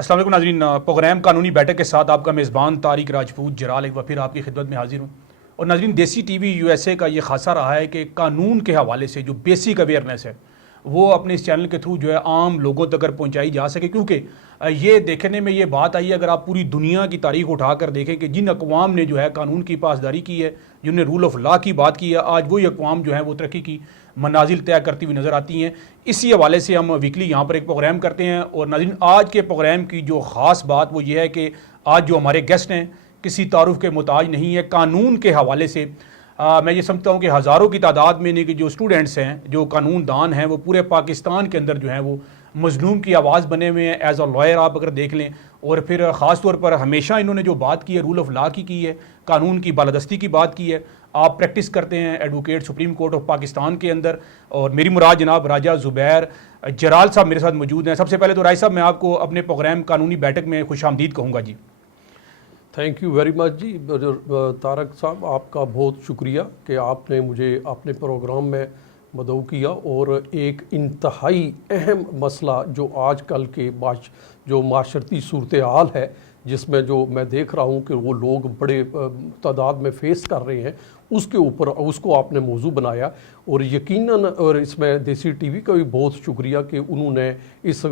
السلام علیکم ناظرین، پروگرام قانونی بیٹھک کے ساتھ آپ کا میزبان طارق راجپوت جرال ایک بار پھر آپ کی خدمت میں حاضر ہوں۔ اور ناظرین، دیسی ٹی وی USA کا یہ خاصہ رہا ہے کہ قانون کے حوالے سے جو بیسک اویئرنیس ہے وہ اپنے اس چینل کے تھرو جو ہے عام لوگوں تک اگر پہنچائی جا سکے، کیونکہ یہ دیکھنے میں یہ بات آئی ہے، اگر آپ پوری دنیا کی تاریخ اٹھا کر دیکھیں کہ جن اقوام نے جو ہے قانون کی پاسداری کی ہے، جن نے رول آف لا کی بات کی ہے، آج وہی اقوام جو ہیں وہ ترقی کی منازل طے کرتی ہوئی نظر آتی ہیں۔ اسی حوالے سے ہم ویکلی یہاں پر ایک پروگرام کرتے ہیں، اور ناظرین آج کے پروگرام کی جو خاص بات وہ یہ ہے کہ آج جو ہمارے گیسٹ ہیں کسی تعارف کے محتاج نہیں ہے۔ قانون کے حوالے سے میں یہ سمجھتا ہوں کہ ہزاروں کی تعداد میں کہ جو اسٹوڈنٹس ہیں، جو قانون دان ہیں، وہ پورے پاکستان کے اندر جو ہیں وہ مظلوم کی آواز بنے ہوئے ہیں ایز اے لائر آپ اگر دیکھ لیں۔ اور پھر خاص طور پر ہمیشہ انہوں نے جو بات کی ہے رول آف لا کی ہے، قانون کی بالادستی کی بات کی ہے۔ آپ پریکٹس کرتے ہیں advocate supreme court of Pakistan کے اندر، اور میری مراد جناب راجہ زبیر جرال صاحب میرے ساتھ موجود ہیں۔ سب سے پہلے تو راج صاحب میں آپ کو اپنے پروگرام قانونی بیٹھک میں خوش آمدید کہوں گا جی۔ تھینک یو ویری مچ جی طارق صاحب، آپ کا بہت شکریہ کہ آپ نے مجھے اپنے پروگرام میں مدعو کیا، اور ایک انتہائی اہم مسئلہ جو آج کل کے جو معاشرتی صورتحال ہے، جس میں جو میں دیکھ رہا ہوں کہ وہ لوگ بڑے تعداد میں فیس کر رہے ہیں، اس کے اوپر اس کو آپ نے موضوع بنایا، اور یقیناً اور اس میں دیسی ٹی وی کا بھی بہت شکریہ کہ انہوں نے اس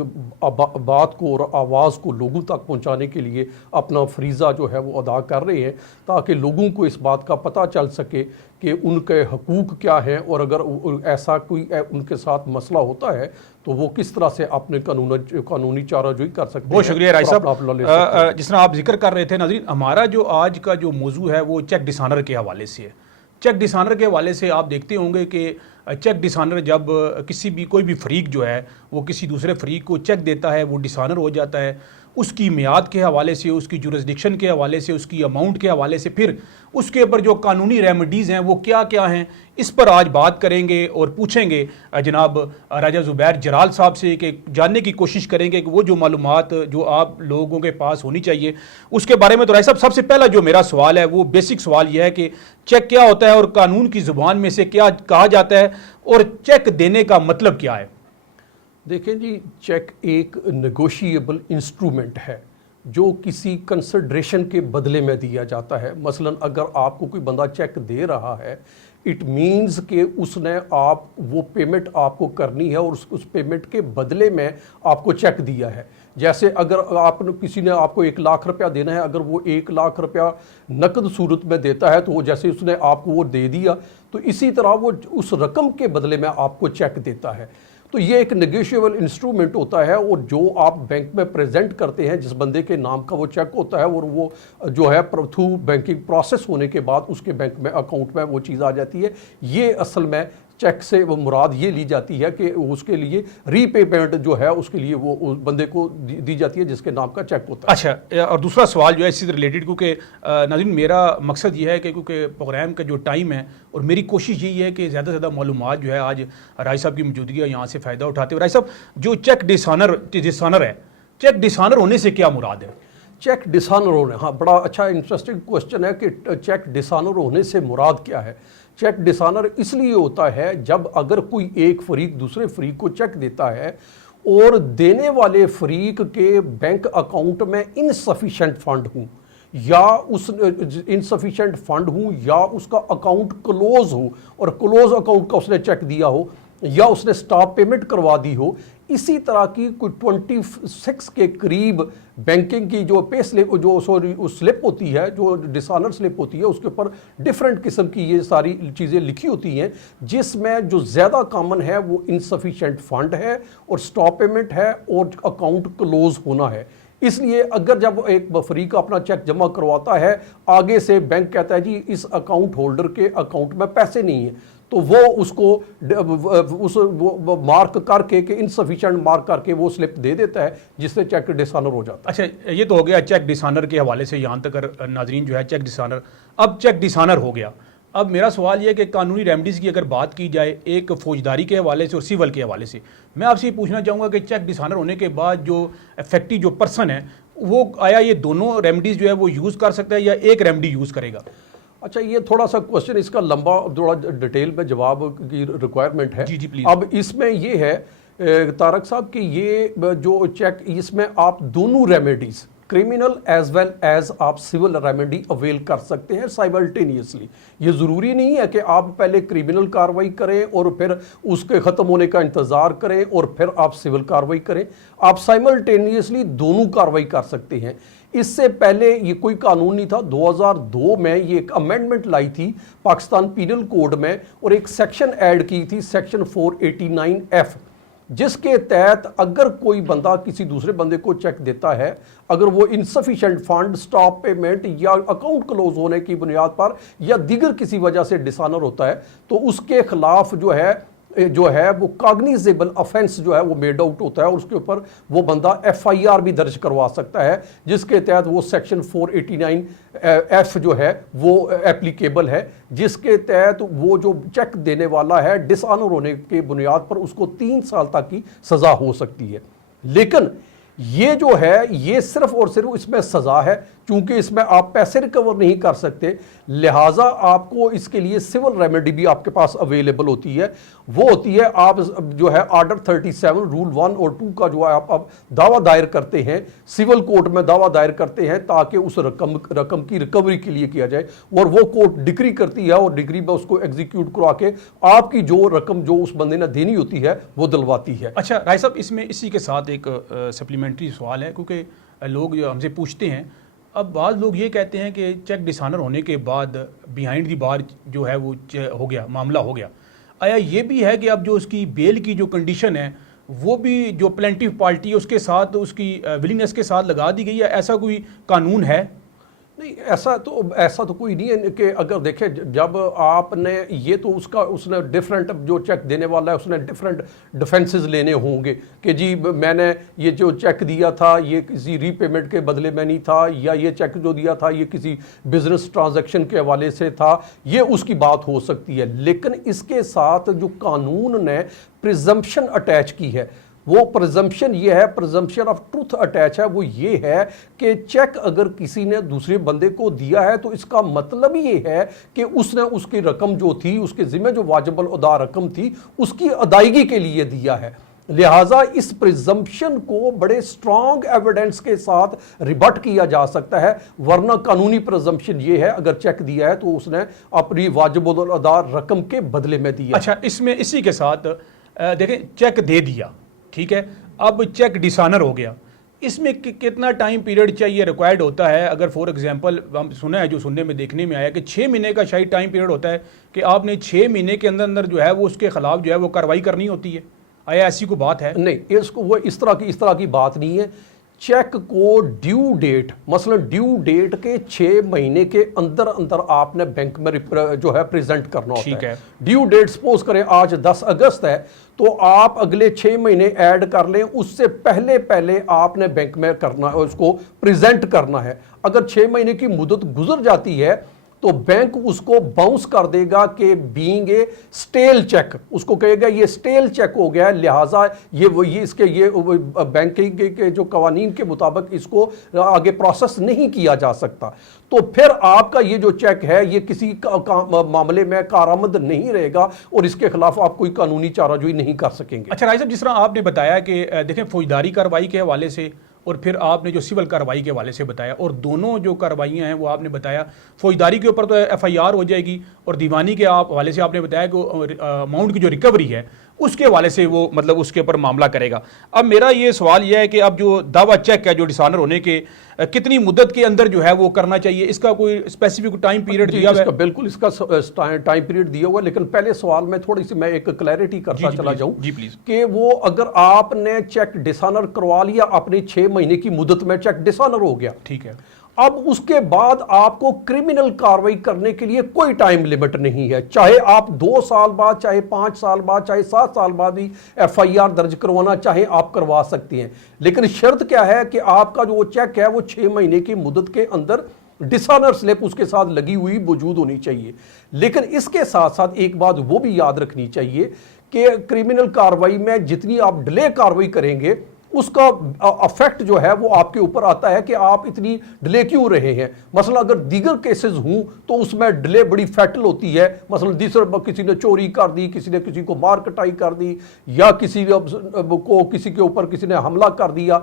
بات کو اور آواز کو لوگوں تک پہنچانے کے لیے اپنا فریضہ جو ہے وہ ادا کر رہے ہیں، تاکہ لوگوں کو اس بات کا پتہ چل سکے کہ ان کے حقوق کیا ہیں، اور اگر ایسا کوئی ان کے ساتھ مسئلہ ہوتا ہے تو وہ کس طرح سے اپنے قانونی چارہ جوئی کر سکتے ہیں۔ بہت شکریہ راج صاحب۔ جس طرح آپ ذکر کر رہے تھے ناظرین، ہمارا جو آج کا جو موضوع ہے وہ چیک ڈسانر کے حوالے سے ہے۔ چیک ڈسانر کے حوالے سے آپ دیکھتے ہوں گے کہ چیک ڈسانر جب کوئی بھی فریق جو ہے وہ کسی دوسرے فریق کو چیک دیتا ہے، وہ ڈسانر ہو جاتا ہے۔ اس کی میعاد کے حوالے سے، اس کی جورسڈکشن کے حوالے سے، اس کی اماؤنٹ کے حوالے سے، پھر اس کے اوپر جو قانونی ریمیڈیز ہیں وہ کیا کیا ہیں، اس پر آج بات کریں گے اور پوچھیں گے جناب راجہ زبیر جرال صاحب سے، کہ جاننے کی کوشش کریں گے کہ وہ جو معلومات جو آپ لوگوں کے پاس ہونی چاہیے اس کے بارے میں۔ تو راجہ صاحب سب سے پہلا جو میرا سوال ہے وہ بیسک سوال یہ ہے کہ چیک کیا ہوتا ہے، اور قانون کی زبان میں سے کیا کہا جاتا ہے، اور چیک دینے کا مطلب کیا ہے؟ دیکھیں جی، چیک ایک نیگوشیبل انسٹرومنٹ ہے جو کسی کنسیڈریشن کے بدلے میں دیا جاتا ہے۔ مثلا اگر آپ کو کوئی بندہ چیک دے رہا ہے، اٹ مینز کہ اس نے وہ پیمنٹ آپ کو کرنی ہے، اور اس پیمنٹ کے بدلے میں آپ کو چیک دیا ہے۔ جیسے اگر کسی نے آپ کو 1,00,000 روپیہ دینا ہے، اگر وہ 1,00,000 روپیہ نقد صورت میں دیتا ہے تو وہ جیسے اس نے آپ کو وہ دے دیا، تو اسی طرح وہ اس رقم کے بدلے میں آپ کو چیک دیتا ہے۔ تو یہ ایک نیگوشیبل انسٹرومنٹ ہوتا ہے، اور جو آپ بینک میں پریزنٹ کرتے ہیں، جس بندے کے نام کا وہ چیک ہوتا ہے، اور وہ جو ہے تھرو بینکنگ پروسیس ہونے کے بعد اس کے بینک میں اکاؤنٹ میں وہ چیز آ جاتی ہے۔ یہ اصل میں چیک سے وہ مراد یہ لی جاتی ہے کہ اس کے لیے ری پیمنٹ جو ہے اس کے لیے وہ بندے کو دی جاتی ہے جس کے نام کا چیک ہوتا ہے۔ اچھا، اور دوسرا سوال جو ہے اسی سے ریلیٹڈ، کیونکہ ناظرین میرا مقصد یہ ہے کہ کیونکہ پروگرام کا جو ٹائم ہے، اور میری کوشش یہی ہے کہ زیادہ سے زیادہ معلومات جو ہے آج راج صاحب کی موجودگی ہے یہاں سے فائدہ اٹھاتے ہوئے۔ راج صاحب، جو چیک ڈسانر ہے، چیک ڈسانر ہونے سے کیا مراد ہے؟ چیک ڈسانر ہونے، ہاں بڑا اچھا انٹرسٹنگ کوشچن ہے کہ چیک ڈسانر ہونے سے مراد کیا ہے۔ چیک ڈسانر اس لیے ہوتا ہے جب اگر کوئی ایک فریق دوسرے فریق کو چیک دیتا ہے اور دینے والے فریق کے بینک اکاؤنٹ میں انسفیشینٹ فنڈ ہوں، یا اس انسفیشینٹ فنڈ ہوں، یا اس کا اکاؤنٹ کلوز ہو، اور کلوز اکاؤنٹ کا اس نے چیک دیا ہو، یا اس نے سٹاپ پیمنٹ کروا دی ہو۔ اسی طرح کی کوئی 26 کے قریب بینکنگ کی جو پے سلپ سلپ ہوتی ہے، جو ڈسانر سلپ ہوتی ہے، اس کے اوپر ڈیفرنٹ قسم کی یہ ساری چیزیں لکھی ہوتی ہیں، جس میں جو زیادہ کامن ہے وہ انسفیشینٹ فنڈ ہے، اور سٹاپ پیمنٹ ہے، اور اکاؤنٹ کلوز ہونا ہے۔ اس لیے اگر جب ایک فریق اپنا چیک جمع کرواتا ہے، آگے سے بینک کہتا ہے جی اس اکاؤنٹ ہولڈر کے اکاؤنٹ میں پیسے نہیں ہیں، تو وہ اس کو مارک کر کے کہ انسفیشینٹ مارک کر کے وہ سلپ دے دیتا ہے، جس سے چیک ڈسانر ہو جاتا ہے۔ اچھا، یہ تو ہو گیا چیک ڈسانر کے حوالے سے، یہاں تک ناظرین جو ہے چیک ڈسانر۔ اب چیک ڈسانر ہو گیا، اب میرا سوال یہ ہے کہ قانونی ریمیڈیز کی اگر بات کی جائے ایک فوجداری کے حوالے سے اور سول کے حوالے سے، میں آپ سے یہ پوچھنا چاہوں گا کہ چیک ڈسانر ہونے کے بعد جو افیکٹی جو پرسن ہے وہ آیا یہ دونوں ریمیڈیز جو ہے وہ یوز کر سکتا ہے یا ایک ریمیڈی یوز کرے گا؟ اچھا، یہ تھوڑا سا کوشچن اس کا لمبا، تھوڑا ڈیٹیل میں جواب کی ریکوائرمنٹ ہے۔ جی پلیز۔ اب اس میں یہ ہے طارق صاحب کہ یہ جو چیک اس میں آپ دونوں remedies criminal as well as آپ سول ریمیڈی اویل کر سکتے ہیں سائملٹینیسلی. یہ ضروری نہیں ہے کہ آپ پہلے کرمنل کاروائی کریں اور پھر اس کے ختم ہونے کا انتظار کریں اور پھر آپ سول کاروائی کریں. آپ سائملٹینیسلی دونوں کاروائی کر سکتے ہیں. اس سے پہلے یہ کوئی قانون نہیں تھا. 2002 میں یہ ایک امینڈمنٹ لائی تھی پاکستان پینل کوڈ میں اور ایک سیکشن ایڈ کی تھی سیکشن 489F, جس کے تحت اگر کوئی بندہ کسی دوسرے بندے کو چیک دیتا ہے, اگر وہ انسفیشینٹ فنڈ, سٹاپ پیمنٹ یا اکاؤنٹ کلوز ہونے کی بنیاد پر یا دیگر کسی وجہ سے ڈسانر ہوتا ہے, تو اس کے خلاف جو ہے وہ کاگنیزیبل افینس جو ہے وہ میڈ آؤٹ ہوتا ہے اور اس کے اوپر وہ بندہ FIR بھی درج کروا سکتا ہے, جس کے تحت وہ سیکشن 489F جو ہے وہ اپلیکیبل ہے, جس کے تحت وہ جو چیک دینے والا ہے ڈس آنر ہونے کے بنیاد پر اس کو 3 سال تک کی سزا ہو سکتی ہے. لیکن یہ جو ہے یہ صرف اور صرف اس میں سزا ہے, چونکہ اس میں آپ پیسے ریکور نہیں کر سکتے, لہٰذا آپ کو اس کے لیے سول ریمیڈی بھی آپ کے پاس اویلیبل ہوتی ہے. وہ ہوتی ہے آپ جو ہے آرڈر 37 رول 1 اور 2 کا جو ہے آپ دعویٰ دائر کرتے ہیں سول کورٹ میں, دعویٰ دائر کرتے ہیں تاکہ اس رقم کی ریکوری کے لیے کیا جائے, اور وہ کورٹ ڈگری کرتی ہے اور ڈگری میں اس کو ایگزیکیوٹ کروا کے آپ کی جو رقم جو اس بندے نے دینی ہوتی ہے وہ دلواتی ہے. اچھا رائے صاحب, اس میں اسی کے ساتھ ایک سپلیمنٹری سوال ہے, کیونکہ لوگ جو ہم سے پوچھتے ہیں, اب بعض لوگ یہ کہتے ہیں کہ چیک ڈسانر ہونے کے بعد بیہائنڈ دی بار جو ہے وہ ہو گیا, معاملہ ہو گیا, آیا یہ بھی ہے کہ اب جو اس کی بیل کی جو کنڈیشن ہے وہ بھی جو پلینٹیو پارٹی اس کے ساتھ اس کی ولنگنس کے ساتھ لگا دی گئی ہے, ایسا کوئی قانون ہے؟ نہیں, ایسا تو کوئی نہیں ہے کہ اگر دیکھیں جب آپ نے یہ تو اس نے ڈیفرنٹ جو چیک دینے والا ہے اس نے ڈیفرنٹ ڈیفنسز لینے ہوں گے کہ جی میں نے یہ جو چیک دیا تھا یہ کسی ری پیمنٹ کے بدلے میں نہیں تھا, یا یہ چیک جو دیا تھا یہ کسی بزنس ٹرانزیکشن کے حوالے سے تھا, یہ اس کی بات ہو سکتی ہے. لیکن اس کے ساتھ جو قانون نے پریزمپشن اٹیچ کی ہے, وہ پرزمپشن یہ ہے, پرزمپشن آف ٹروتھ اٹیچ ہے, وہ یہ ہے کہ چیک اگر کسی نے دوسرے بندے کو دیا ہے تو اس کا مطلب یہ ہے کہ اس نے اس کی رقم جو تھی, اس کے ذمہ جو واجب الادا رقم تھی, اس کی ادائیگی کے لیے دیا ہے. لہٰذا اس پرزمپشن کو بڑے سٹرانگ ایویڈنس کے ساتھ ریبٹ کیا جا سکتا ہے, ورنہ قانونی پرزمپشن یہ ہے اگر چیک دیا ہے تو اس نے اپنی واجب الادا رقم کے بدلے میں دیا. اچھا, اس میں اسی کے ساتھ دیکھیں چیک دے دیا, ٹھیک ہے, اب چیک ڈسانر ہو گیا, اس میں کتنا ٹائم پیریڈ چاہیے ریکوائرڈ ہوتا ہے؟ اگر فور ایگزامپل ہم سنا ہے, جو سننے میں دیکھنے میں آیا کہ 6 مہینے کا شاید ٹائم پیریڈ ہوتا ہے کہ آپ نے 6 مہینے کے اندر جو ہے وہ اس کے خلاف جو ہے وہ کارروائی کرنی ہوتی ہے, آیا ایسی کوئی بات ہے؟ نہیں, وہ اس طرح کی بات نہیں ہے. چیک کو ڈیو ڈیٹ, مثلا ڈیو ڈیٹ کے 6 مہینے کے اندر آپ نے بینک میں جو ہے پریزنٹ کرنا ہوتا ہے. ڈیو ڈیٹ سپوز کریں آج 10 اگست ہے تو آپ اگلے 6 مہینے ایڈ کر لیں, اس سے پہلے آپ نے بینک میں کرنا ہے, اس کو پریزنٹ کرنا ہے. اگر 6 مہینے کی مدت گزر جاتی ہے تو بینک اس کو باؤنس کر دے گا کہ بینگ اے سٹیل چیک, اس کو کہے گا یہ سٹیل چیک ہو گیا ہے, لہٰذا یہ بینکنگ کے جو قوانین کے مطابق اس کو آگے پروسیس نہیں کیا جا سکتا. تو پھر آپ کا یہ جو چیک ہے یہ کسی معاملے میں کارآمد نہیں رہے گا اور اس کے خلاف آپ کوئی قانونی چارہ جوئی نہیں کر سکیں گے. اچھا رائے صاحب, جس طرح آپ نے بتایا کہ دیکھیں فوجداری کارروائی کے حوالے سے اور پھر آپ نے جو سول کارروائی کے حوالے سے بتایا, اور دونوں جو کارروائیاں ہیں وہ آپ نے بتایا فوجداری کے اوپر تو FIR ہو جائے گی, اور دیوانی کے حوالے سے آپ نے بتایا کہ اماؤنٹ کی جو ریکوری ہے اس کے حوالے سے وہ مطلب اس کے اوپر معاملہ کرے گا. اب میرا یہ سوال یہ ہے کہ اب جو دعویٰ چیک ہے جو ڈسانر ہونے کے کتنی مدت کے اندر جو ہے وہ کرنا چاہیے, اس کا کوئی اسپیسیفک ٹائم پیریڈ دیا ہوا ہے؟ بالکل اس کا ٹائم پیریڈ دیا ہوا ہے, لیکن پہلے سوال میں تھوڑی سی میں ایک کلیئرٹی کرتا چلا جاؤں کہ وہ اگر آپ نے چیک ڈسانر کروا لیا اپنی 6 مہینے کی مدت میں چیک ڈسانر ہو گیا, ٹھیک ہے, اب اس کے بعد آپ کو کرمنل کاروائی کرنے کے لیے کوئی ٹائم لیمٹ نہیں ہے, چاہے آپ 2 سال بعد, چاہے 5 سال بعد, چاہے 7 سال بعد ہی FIR درج کروانا چاہے آپ کروا سکتے ہیں. لیکن شرط کیا ہے کہ آپ کا جو چیک ہے وہ 6 مہینے کی مدت کے اندر ڈسانر سلپ اس کے ساتھ لگی ہوئی موجود ہونی چاہیے. لیکن اس کے ساتھ ساتھ ایک بات وہ بھی یاد رکھنی چاہیے کہ کرمنل کاروائی میں جتنی آپ ڈیلے کاروائی کریں گے اس کا افیکٹ جو ہے وہ آپ کے اوپر آتا ہے کہ آپ اتنی ڈیلے کیوں رہے ہیں. مثلا اگر دیگر کیسز ہوں تو اس میں ڈیلے بڑی فیٹل ہوتی ہے. مثلا دوسرا کسی نے چوری کر دی, کسی نے کسی کو مار کٹائی کر دی, یا کسی کو کسی کے اوپر کسی نے حملہ کر دیا,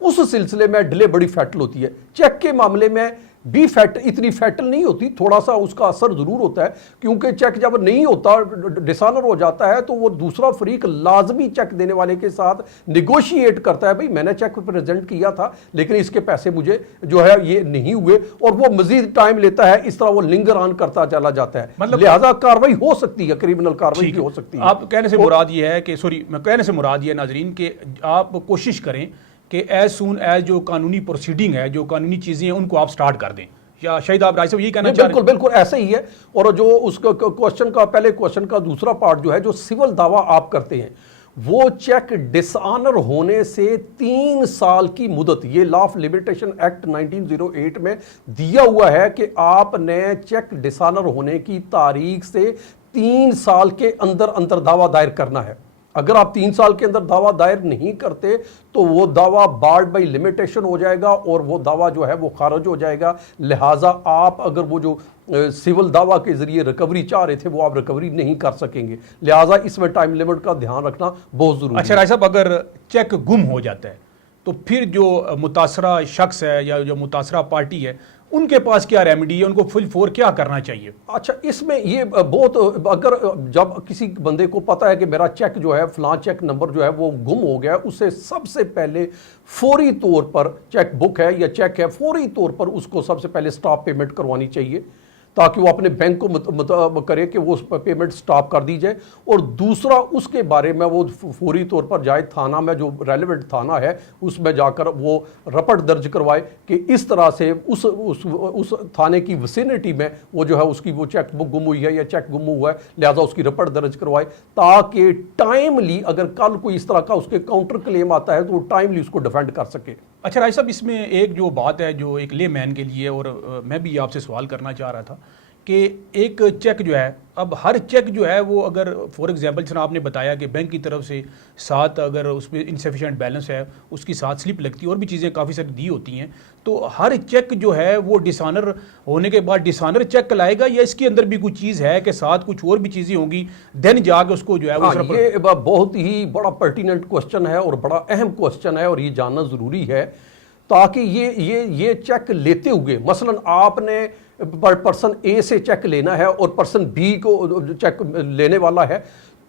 اس سلسلے میں ڈیلے بڑی فیٹل ہوتی ہے. چیک کے معاملے میں بھی اتنی فیٹل نہیں ہوتی, تھوڑا سا اس کا اثر ضرور ہوتا ہے, کیونکہ چیک جب نہیں ہوتا, ڈسانر ہو جاتا ہے, تو وہ دوسرا فریق لازمی چیک دینے والے کے ساتھ نیگوشیٹ کرتا ہے, بھئی میں نے چیک پریزنٹ کیا تھا لیکن اس کے پیسے مجھے جو ہے یہ نہیں ہوئے, اور وہ مزید ٹائم لیتا ہے, اس طرح وہ لنگر آن کرتا چلا جاتا ہے. مطلب لہذا کاروائی ہو سکتی ہے, کریمنل کاروائی بھی ہو سکتی ہے. آپ کہنے سے مراد یہ ہے کہ کہنے سے مراد یہ ناظرین کہ آپ کوشش کریں کہ ایز سون ایز جو قانونی پروسیڈنگ ہے, جو قانونی چیزیں ہیں, ان کو آپ سٹارٹ کر دیں. یا شاید آپ رائے صاحب یہی کہنا چاہ رہے ہیں؟ بالکل بالکل ایسا ہی ہے. اور جو اس کوشچن کا پہلے کوشچن کا دوسرا پارٹ جو ہے, جو سول دعویٰ آپ کرتے ہیں, وہ چیک ڈس آنر ہونے سے 3 سال کی مدت, یہ لا آف لمیٹیشن ایکٹ 1908 میں دیا ہوا ہے کہ آپ نے چیک ڈس آنر ہونے کی تاریخ سے 3 سال کے اندر دعویٰ دائر کرنا ہے. اگر آپ 3 سال کے اندر دعویٰ دائر نہیں کرتے تو وہ دعویٰ بارڈ بائی لمیٹیشن ہو جائے گا, اور وہ دعویٰ جو ہے وہ خارج ہو جائے گا. لہٰذا آپ اگر وہ جو سول دعویٰ کے ذریعے ریکوری چاہ رہے تھے, وہ آپ ریکوری نہیں کر سکیں گے. لہٰذا اس میں ٹائم لیمٹ کا دھیان رکھنا بہت ضروری ہے. اچھا رائے صاحب, اگر چیک گم ہو جاتا ہے تو پھر جو متاثرہ شخص ہے یا جو متاثرہ پارٹی ہے, ان کے پاس کیا ریمیڈی ہے, ان کو فل فور کیا کرنا چاہیے؟ اچھا, اس میں یہ بہت, اگر جب کسی بندے کو پتا ہے کہ میرا چیک جو ہے فلاں چیک نمبر جو ہے وہ گم ہو گیا, اسے سب سے پہلے فوری طور پر چیک بک ہے یا چیک ہے, فوری طور پر اس کو سب سے پہلے سٹاپ پیمنٹ کروانی چاہیے, تاکہ وہ اپنے بینک کو کرے کہ وہ پیمنٹ سٹاپ کر دی جائے. اور دوسرا, اس کے بارے میں وہ فوری طور پر جائے تھانہ میں, جو ریلیونٹ تھانہ ہے اس میں جا کر وہ رپٹ درج کروائے کہ اس طرح سے اس تھانے کی وسینٹی میں وہ جو ہے اس کی وہ چیک بک گم ہوئی ہے یا چیک گم ہوا ہے, لہٰذا اس کی رپٹ درج کروائے, تاکہ ٹائملی اگر کل کوئی اس طرح کا اس کے کاؤنٹر کلیم آتا ہے تو وہ ٹائملی اس کو ڈیفینڈ کر سکے. اچھا رائے صاحب, اس میں ایک جو بات ہے جو ایک لے مین کے لیے, اور میں بھی آپ سے سوال کرنا چاہ رہا تھا کہ ایک چیک جو ہے, اب ہر چیک جو ہے وہ اگر فور ایگزامپل جناب آپ نے بتایا کہ بینک کی طرف سے ساتھ اگر اس میں انسفیشینٹ بیلنس ہے, اس کی ساتھ سلپ لگتی ہے, اور بھی چیزیں کافی ساری دی ہوتی ہیں, تو ہر چیک جو ہے وہ ڈسانر ہونے کے بعد ڈسانر چیک کلائے گا, یا اس کے اندر بھی کچھ چیز ہے کہ ساتھ کچھ اور بھی چیزیں ہوں گی دین جا کے اس کو جو ہے وہ یہ بہت ہی بڑا پرٹیننٹ کوسچن ہے اور بڑا اہم کوسچن ہے, اور یہ جاننا ضروری ہے, تاکہ یہ چیک لیتے ہوئے, مثلا آپ نے پرسن اے سے چیک لینا ہے اور پرسن بی کو چیک لینے والا ہے,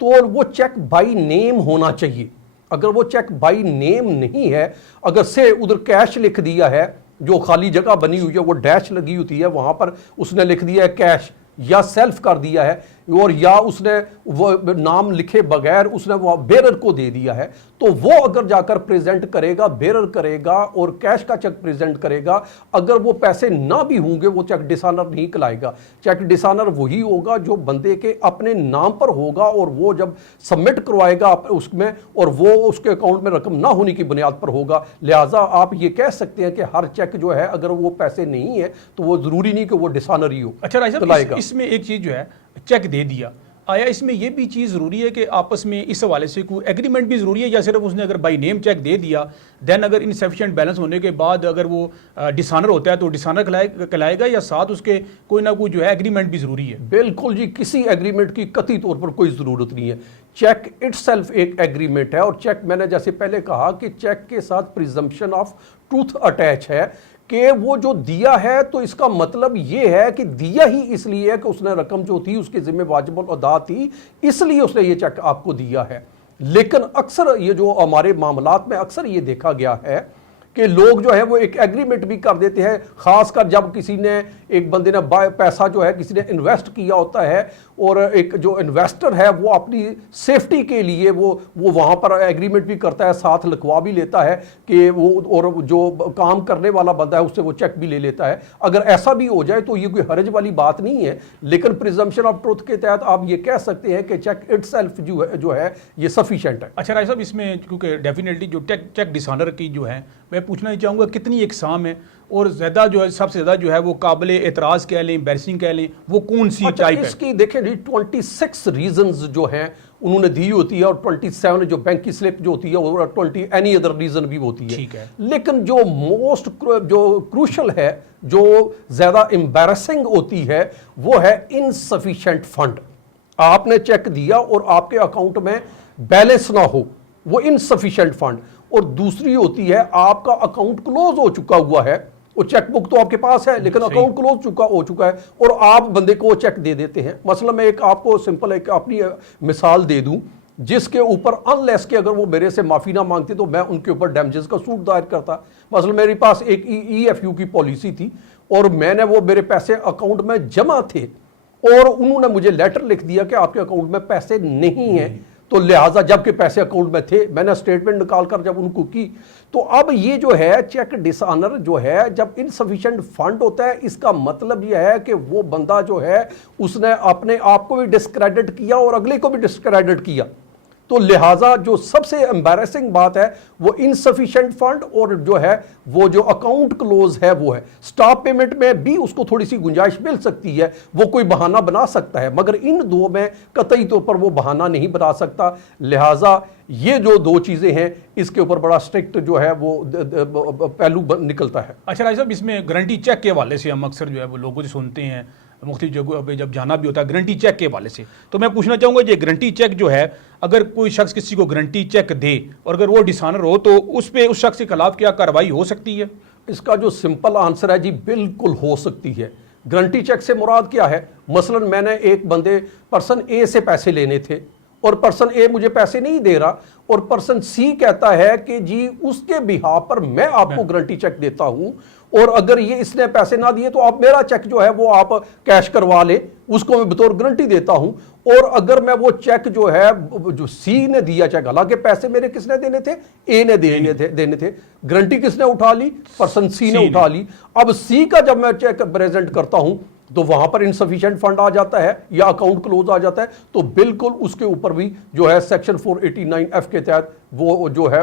تو وہ چیک بائی نیم ہونا چاہیے. اگر وہ چیک بائی نیم نہیں ہے, اگر سے ادھر کیش لکھ دیا ہے, جو خالی جگہ بنی ہوئی ہے وہ ڈیش لگی ہوتی ہے, وہاں پر اس نے لکھ دیا ہے کیش, یا سیلف کر دیا ہے, اور یا اس نے وہ نام لکھے بغیر اس نے وہ بیرر کو دے دیا ہے, تو وہ اگر جا کر پریزنٹ کرے گا, بیرر کرے گا اور کیش کا چیک پریزنٹ کرے گا, اگر وہ پیسے نہ بھی ہوں گے وہ چیک ڈسانر نہیں کلائے گا. چیک ڈسانر وہی ہوگا جو بندے کے اپنے نام پر ہوگا, اور وہ جب سبمٹ کروائے گا اس میں, اور وہ اس کے اکاؤنٹ میں رقم نہ ہونے کی بنیاد پر ہوگا. لہٰذا آپ یہ کہہ سکتے ہیں کہ ہر چیک جو ہے اگر وہ پیسے نہیں ہے تو وہ ضروری نہیں کہ وہ ڈسانر ہی ہو. اچھا رائے صاحب, اس میں ایک چیز جو ہے چیک دے دیا, آیا اس میں یہ بھی چیز ضروری ہے کہ آپس میں اس حوالے سے کوئی ایگریمنٹ بھی ضروری ہے, یا صرف اس نے اگر بائی نیم چیک دے دیا دین اگر انسفیشینٹ بیلنس ہونے کے بعد اگر وہ ڈسانر ہوتا ہے تو ڈسانر کلائے گا, یا ساتھ اس کے کوئی نہ کوئی جو ہے ایگریمنٹ بھی ضروری ہے؟ بالکل جی, کسی ایگریمنٹ کی قطعی طور پر کوئی ضرورت نہیں ہے. چیک اٹ سیلف ایک ایگریمنٹ ہے, اور چیک میں نے جیسے پہلے کہا کہ چیک کے ساتھ پریزمپشن آف ٹروتھ اٹیچ ہے, کہ وہ جو دیا ہے تو اس کا مطلب یہ ہے کہ دیا ہی اس لیے کہ اس نے رقم جو تھی اس کے ذمہ واجب الادا تھی, اس لیے اس نے یہ چیک آپ کو دیا ہے. لیکن اکثر یہ جو ہمارے معاملات میں اکثر یہ دیکھا گیا ہے کہ لوگ جو ہے وہ ایک ایگریمنٹ بھی کر دیتے ہیں, خاص کر جب کسی نے, ایک بندے نے پیسہ جو ہے کسی نے انویسٹ کیا ہوتا ہے, اور ایک جو انویسٹر ہے وہ اپنی سیفٹی کے لیے وہ وہاں پر ایگریمنٹ بھی کرتا ہے, ساتھ لکھوا بھی لیتا ہے کہ وہ, اور جو کام کرنے والا بندہ ہے اس سے وہ چیک بھی لے لیتا ہے. اگر ایسا بھی ہو جائے تو یہ کوئی حرج والی بات نہیں ہے, لیکن پریزمپشن آف ٹروتھ کے تحت آپ یہ کہہ سکتے ہیں کہ چیک اٹ سیلف جو ہے یہ سفیشینٹ ہے. اچھا رائے صاحب, اس میں کیونکہ ڈیفینیٹلی جو چیک ڈسانر کی جو ہے, میں پوچھنا ہی چاہوں گا کتنی اقسام ہے, اور زیادہ جو ہے سب سے زیادہ جو ہے وہ قابل اعتراض کہہ لیں، امبیرسنگ کہہ لیں، وہ کون سی ٹائپ ہے؟ اس کی دیکھیں جی 26 ریزنز جو ہیں انہوں نے دی ہوتی ہے، اور 27 جو بینک کی سلپ جو ہوتی ہے اور 20 اینی ادر ریزن بھی ہوتی ہے. ٹھیک ہے. لیکن جو موسٹ جو کروشل ہے، جو زیادہ امبیرسنگ ہوتی ہے، وہ ہے انسفیشینٹ فنڈ. آپ نے چیک دیا اور آپ کے اکاؤنٹ میں بیلنس نہ ہو، وہ انسفیشینٹ فنڈ. اور دوسری ہوتی ہے آپ کا اکاؤنٹ کلوز ہو چکا ہوا ہے، وہ چیک بک تو آپ کے پاس ہے لیکن اکاؤنٹ کلوز ہو چکا ہے اور آپ بندے کو چیک دے دیتے ہیں. مثلا میں ایک آپ کو سمپل ایک اپنی مثال دے دوں جس کے اوپر انلیس کہ اگر وہ میرے سے معافی نہ مانگتے تو میں ان کے اوپر ڈیمیجز کا سوٹ دائر کرتا. مثلا میرے پاس ایک ای ایف یو کی پالیسی تھی اور میں نے وہ میرے پیسے اکاؤنٹ میں جمع تھے اور انہوں نے مجھے لیٹر لکھ دیا کہ آپ کے اکاؤنٹ میں پیسے نہیں ہیں، تو لہٰذا جب کہ پیسے اکاؤنٹ میں تھے میں نے اسٹیٹمنٹ نکال کر جب ان کو کی، تو اب یہ جو ہے چیک ڈس آنر جو ہے جب انسفیشینٹ فنڈ ہوتا ہے، اس کا مطلب یہ ہے کہ وہ بندہ جو ہے اس نے اپنے آپ کو بھی ڈسکریڈٹ کیا اور اگلے کو بھی ڈسکریڈٹ کیا. تو لہٰذا جو سب سے امبیرسنگ بات ہے وہ انسفیشینٹ فنڈ اور جو ہے وہ جو اکاؤنٹ کلوز ہے وہ ہے. سٹاپ پیمنٹ میں بھی اس کو تھوڑی سی گنجائش مل سکتی ہے، وہ کوئی بہانہ بنا سکتا ہے، مگر ان دو میں قطعی طور پر وہ بہانہ نہیں بنا سکتا. لہٰذا یہ جو دو چیزیں ہیں اس کے اوپر بڑا اسٹرکٹ جو ہے وہ پہلو نکلتا ہے. اچھا راجہ صاحب، اس میں گارنٹی چیک کے حوالے سے ہم اکثر جو ہے وہ لوگوں سے سنتے ہیں مختلف جگہوں پہ جب جانا بھی ہوتا ہے گارنٹی چیک کے حوالے سے، تو میں پوچھنا چاہوں گا یہ گارنٹی چیک جو ہے اگر کوئی شخص کسی کو گارنٹی چیک دے اور اگر وہ ڈس آنر ہو تو اس پہ اس شخص کے خلاف کیا کارروائی ہو سکتی ہے؟ اس کا جو سمپل آنسر ہے جی بالکل ہو سکتی ہے. گارنٹی چیک سے مراد کیا ہے؟ مثلا میں نے ایک بندے پرسن اے سے پیسے لینے تھے اور پرسن اے مجھے پیسے نہیں دے رہا اور پرسن سی کہتا ہے کہ جی اس کے بہاف پر میں آپ کو گارنٹی چیک دیتا ہوں اور اگر یہ اس نے پیسے نہ دیے تو آپ میرا چیک جو ہے وہ آپ کیش کروا لیں، اس کو میں بطور گارنٹی دیتا ہوں. اور اگر میں وہ چیک جو ہے جو سی نے دیا چیک، حالانکہ پیسے میرے کس نے دینے تھے؟ اے نے دینے تھے. گارنٹی کس نے اٹھا لی؟ پرسن سی نے اٹھا لی. اب سی کا جب میں چیک پریزنٹ کرتا ہوں تو وہاں پر انسفیشینٹ فنڈ آ جاتا ہے یا اکاؤنٹ کلوز آ جاتا ہے، تو بالکل اس کے اوپر بھی جو ہے سیکشن 489F کے تحت وہ جو ہے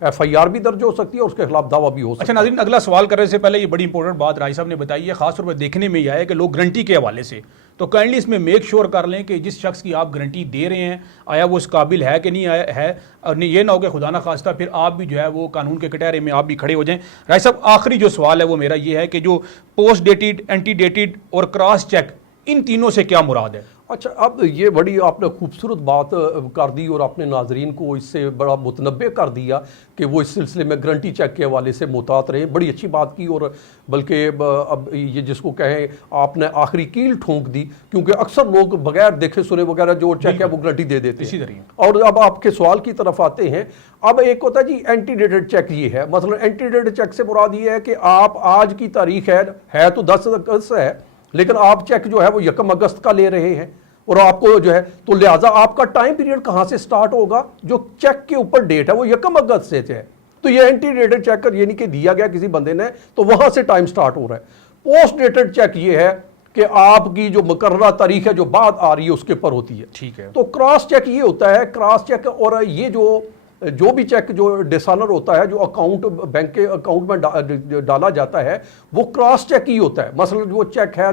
ایف آئی آر بھی درج ہو سکتی ہے اور اس کے خلاف دعویٰ بھی ہو سکتا ہے. اچھا ناظرین، اگلا سوال کرنے سے پہلے یہ بڑی امپورٹنٹ بات راج صاحب نے بتائی ہے، خاص طور پر دیکھنے میں یہ ہے کہ لوگ گارنٹی کے حوالے سے تو کائنڈلی اس میں میک شور کر لیں کہ جس شخص کی آپ گارنٹی دے رہے ہیں آیا وہ اس قابل ہے کہ نہیں ہے، اور یہ نہ ہو کہ خدا نہ خواستہ پھر آپ بھی جو ہے وہ قانون کے کٹہرے میں آپ بھی کھڑے ہو جائیں. راج صاحب آخری جو سوال ہے وہ میرا یہ ہے کہ جو پوسٹ ڈیٹڈ، اینٹی ڈیٹڈ اور کراس چیک، ان تینوں سے کیا مراد ہے؟ اچھا، اب یہ بڑی آپ نے خوبصورت بات کر دی اور اپنے ناظرین کو اس سے بڑا متنبع کر دیا کہ وہ اس سلسلے میں گارنٹی چیک کے حوالے سے محتاط رہیں. بڑی اچھی بات کی، اور بلکہ اب یہ جس کو کہیں آپ نے آخری کیل ٹھونک دی، کیونکہ اکثر لوگ بغیر دیکھے سنے وغیرہ جو چیک ہے وہ گارنٹی دے دیتے ہیں. اور اب آپ کے سوال کی طرف آتے ہیں. اب ایک ہوتا ہے جی اینٹی ڈیٹڈ چیک. یہ ہے مثلا اینٹی ڈیٹڈ چیک سے مراد یہ ہے کہ آپ آج کی تاریخ ہے تو 10 اگست ہے، لیکن آپ چیک جو ہے وہ 1 اگست کا لے رہے ہیں اور آپ کو جو ہے تو لہٰذا آپ کا ٹائم پیریڈ کہاں سے سٹارٹ ہوگا؟ جو چیک کے اوپر ڈیٹ ہے وہ 1 اگست سے ہے، تو یہ اینٹی ڈیٹڈ چیک یعنی کہ دیا گیا کسی بندے نے تو وہاں سے ٹائم سٹارٹ ہو رہا ہے. پوسٹ ڈیٹڈ چیک یہ ہے کہ آپ کی جو مقررہ تاریخ ہے جو بعد آ رہی ہے اس کے اوپر ہوتی ہے. ٹھیک ہے. تو کراس چیک یہ ہوتا ہے، کراس چیک اور یہ جو بھی چیک جو ڈس آنر ہوتا ہے جو اکاؤنٹ بینک کے اکاؤنٹ میں ڈالا جاتا ہے وہ کراس چیک ہی ہوتا ہے. مثلا وہ چیک ہے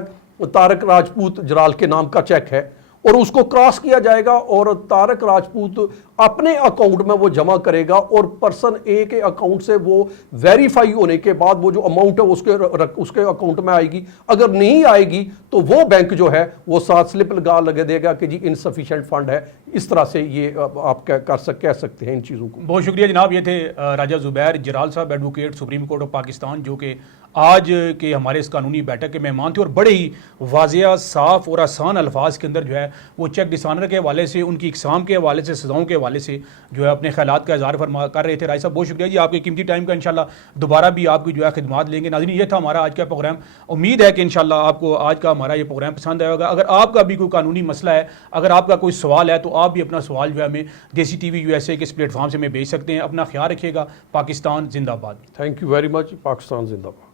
طارق راجپوت جرال کے نام کا چیک ہے اور اس کو کراس کیا جائے گا اور طارق راجپوت اپنے اکاؤنٹ میں وہ جمع کرے گا اور پرسن اے کے اکاؤنٹ سے وہ ویریفائی ہونے کے بعد وہ جو اماؤنٹ ہے اس کے اکاؤنٹ میں آئے گی. اگر نہیں آئے گی تو وہ بینک جو ہے وہ ساتھ سلپ لگا دے گا کہ جی انسفیشینٹ فنڈ ہے. اس طرح سے یہ آپ کہہ سکتے ہیں ان چیزوں کو. بہت شکریہ جناب. یہ تھے راجہ زبیر جرال صاحب، advocate, supreme court of Pakistan, جو کہ آج کے ہمارے اس قانونی بیٹھک کے مہمان تھے اور بڑے ہی واضح، صاف اور آسان الفاظ کے اندر جو ہے وہ چیک ڈس آنر کے حوالے سے، ان کی اقسام کے حوالے سے، سزاؤں کے حوالے سے جو ہے اپنے خیالات کا اظہار کر رہے تھے. راج صاحب بہت شکریہ جی آپ کے قیمتی ٹائم کا. انشاءاللہ دوبارہ بھی آپ کی جو ہے خدمات لیں گے. ناظرین یہ تھا ہمارا آج کا پروگرام. امید ہے کہ انشاءاللہ آپ کو آج کا ہمارا یہ پروگرام پسند آئے گا. اگر آپ کا بھی کوئی قانونی مسئلہ ہے، اگر آپ کا کوئی سوال ہے تو آپ بھی اپنا سوال جو ہے ہمیں دیسی ٹی وی USA کے اس پلیٹ فارم سے ہمیں بھیج سکتے ہیں. اپنا خیال رکھیے گا. پاکستان زندہ باد. Thank you very much. Pakistan زندہ باد.